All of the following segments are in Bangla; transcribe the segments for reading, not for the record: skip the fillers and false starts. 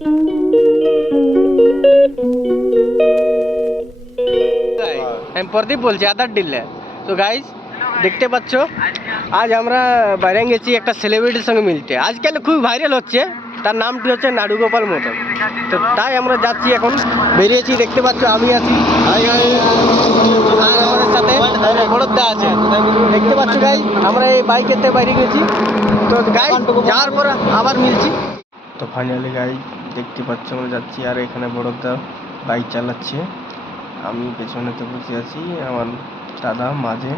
আমি প্রদীপ বলছি আদার ডিলে। তো গাইজ দেখতে পাচ্ছ আজ আমরা বাইরে গেছি একটা সেলিব্রিটির সঙ্গে মিলতে। আজকাল খুব ভাইরাল হচ্ছে, তার নামটি হচ্ছে নাড়ুগোপাল মতন। তো তাই আমরা যাচ্ছি, এখন বেরিয়েছি। দেখতে পাচ্ছ আমি আছি, আমাদের সাথে বড়দা আছে। দেখতে পাচ্ছ গাইজ আমরা এই বাইকেতে বাইরে গেছি। তো গাইজ যাওয়ার পর আবার মিলছি। তো ফাইনালি গাইজ দেখতে পাচ্ছ আমরা যাচ্ছি, আর এখানে বড়দা বাইক চালাচ্ছে, আমি পেছনেতে বসে আছি, আমার দাদা মাঝে।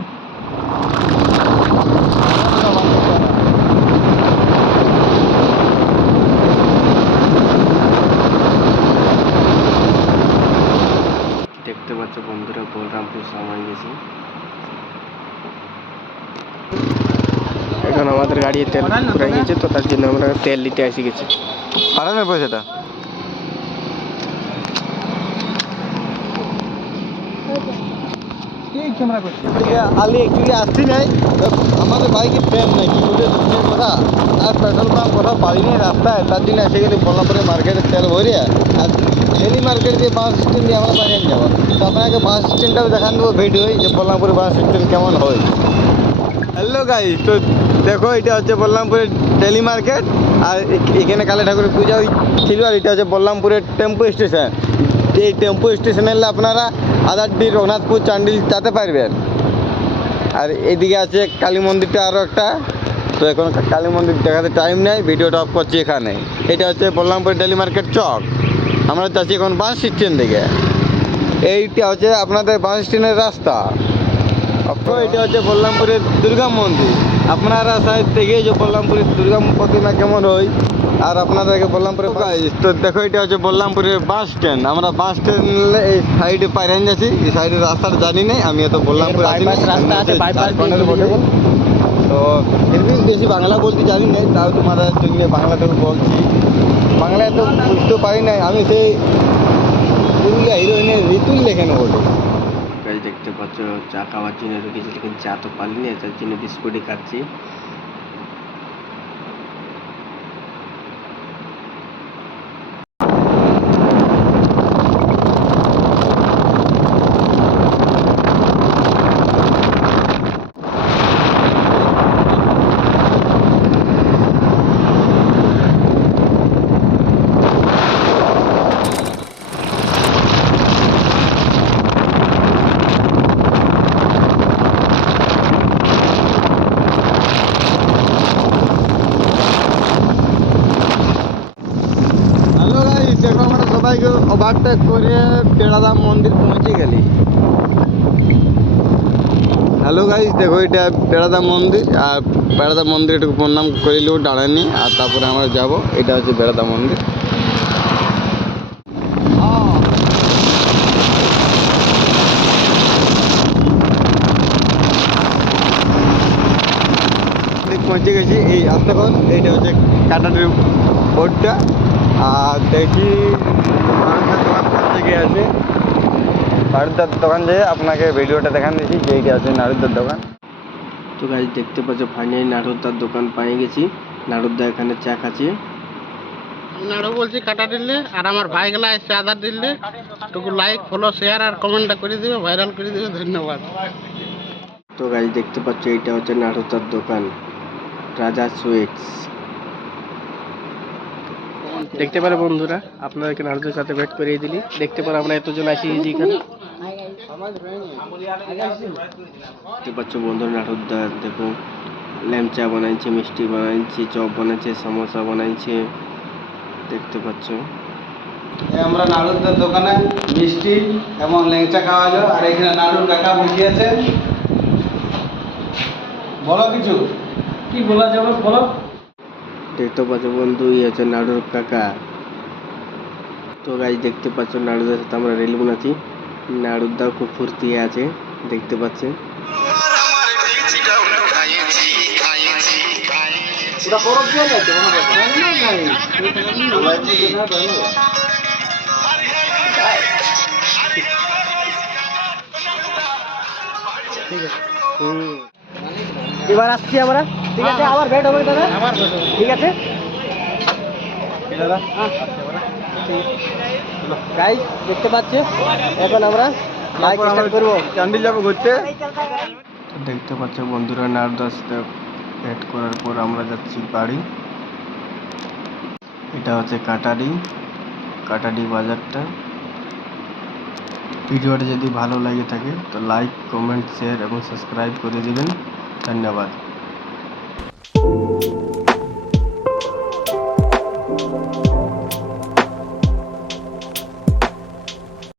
দেখতে পাচ্ছ বন্ধুরা বলরামপুর সময় গেছি। এখন আমাদের গাড়ি তেল ফুরাই গেছে, তো তার জন্য আমরা তেল নিতে এসে গেছি। আরামের পয়সাটা আলি একচুয়ালি আসছি নাই, আমাদের বাইকের তেল নাই, কি বলে কথা আর পেট্রোল পাম্প কোথাও পাইনি রাস্তায়, তার জন্য এসে গেলে বল্লভপুরে মার্কেটের তেল ভরে। আর ডেলি মার্কেট দিয়ে বাস স্ট্যান্ড দিয়ে আমরা বাইরে যাবো। তো আপনাকে বাস স্ট্যান্ডটাও দেখান দেবো ভিডিও, যে বল্লভপুরে বাস স্ট্যান্ড কেমন হয়। হ্যালো গাইস, তো দেখো এটা হচ্ছে বল্লভপুরের ডেলি মার্কেট, আর এখানে কালী ঠাকুরের পূজা ছিল। আর এটা হচ্ছে বল্লভপুরের টেম্পো স্টেশন। এই টেম্পো স্টেশনে এলে আপনারা আদারডি, রঘুনাথপুর, চান্ডিল যেতে পারবেন। আর এদিকে আছে কালী মন্দিরটা আরও একটা। তো এখন কালী মন্দির দেখাতে টাইম নেই, ভিডিওটা অফ করছি এখানে। এটা হচ্ছে বল্লভপুর ডেলি মার্কেট চক। আমরা যাচ্ছি এখন বাস স্ট্যান্ড দিকে। এইটা হচ্ছে আপনাদের বাস স্ট্যান্ডের রাস্তা। এটা হচ্ছে বল্লভপুরের দুর্গা মন্দির। আপনারা সাইড থেকে যে বল্লভপুরের দুর্গা প্রতিমা কেমন হয়, আর আপনাদেরকে বল্লভপুরে তো দেখো এটা হচ্ছে বল্লভপুরের বাস স্ট্যান্ড। আমরা বাস স্ট্যান্ড এই সাইডে পাইরে যাচ্ছি, এই সাইডের রাস্তাটা জানি না আমি, তো বল্লভপুর রাস্তা আছে বাইপাস। তো এমনি বেশি বাংলা বলতে জানি না, তাও তোমাদের জন্য বাংলাতেও বলছি। বাংলায় তো বুঝতে পারি নাই, আমি সেই পুরুলিয়া হিরোইনের ঋতুল লেখানো বলি। দেখতে পাচ্ছ চা খাওয়ার জন্য রেখেছি, কিন্তু চা তো পারিনি, তার জন্য বিস্কুটই খাচ্ছি। সবাইকে ওভারটেক করে বেড়াদাম মন্দির পৌঁছে গেলি। হ্যালো গাইস, দেখো এটা বেড়াদাম মন্দির। আর বেড়াদাম মন্দির একটু প্রণাম করিলেও দাঁড়ায়নি, আর তারপরে আমরা যাব। এটা হচ্ছে বেড়াদাম মন্দির। পৌঁছে গেছি এই আস্তাখন। এইটা হচ্ছে কাটাটির বোর্ডটা। আর দেখি দোকান থেকে আছে, নাড়ুদার দোকান যেয়ে আপনাকে ভিডিওটা দেখান দিয়েছি যে এইটা আছে নাড়ুদার দোকান। তো গাইজ দেখতে পাচ্ছ ফাইনালি নাড়ুদার দোকান পেয়ে গেছি। নাড়ুদা এখানে চা খাচ্ছে। নাড়ু বলছি কাটা দিলে, আর আমার ভাই গেলা এসছে আদার দিলে। টুকু লাইক, ফলো, শেয়ার আর কমেন্টটা করে দিবে, ভাইরাল করে দিবে। ধন্যবাদ। তো গাইজ দেখতে পাচ্ছ এইটা হচ্ছে নাড়ুদার দোকান, রাজা সুইটস। দেখতে পারো বন্ধুরা, আপনাদেরকে নাড়ুদার সাথে ভেট করিয়ে দিলি। দেখতে পারো আমরা এতজন আসিয়েছি এখানে। দেখতে পাচ্ছ বন্ধুরা নাড়ুদা দেখো ল্যাংচা বানাইছে, মিষ্টি বানাইছে, চপ বানাইছে, সমোসা বানাইছে। দেখতে পাচ্ছ আমরা নাড়ুদার দোকানে মিষ্টি এবং ল্যাংচা খাওয়ালো। আর এখানে নাড়ুর কাকা বসিয়েছে। বলো কিছু, কি বলা যাবে বলো। দেখতে পাচ্ছ বন্ধু এই হচ্ছে নাড়ুর কাকা। তো গাইজ দেখতে পাচ্ছ নাড়ুদার সাথে আমরা রিল বানাচ্ছি। নাড়ুদাও খুব ফুর্তি আছে, দেখতে পাচ্ছে। এবার আসছি আমরা, ঠিক আছে? আবার ভেট হবে দাদা, ঠিক আছে দাদা। গাইস দেখতে পাচ্ছে এখন আমরা বাইক স্টার্ট করবো। ক্যান্ডিল যাবো ঘুরতে। তো দেখতে পাচ্ছ বন্ধুরা, নারদাসটা এড করার পর আমরা যাচ্ছি বাড়ি। এটা হচ্ছে কাটাডি বাজারটা। ভিডিওটা যদি ভালো লাগে থাকে তো লাইক, কমেন্ট, শেয়ার এবং সাবস্ক্রাইব করে দিবেন। ধন্যবাদ।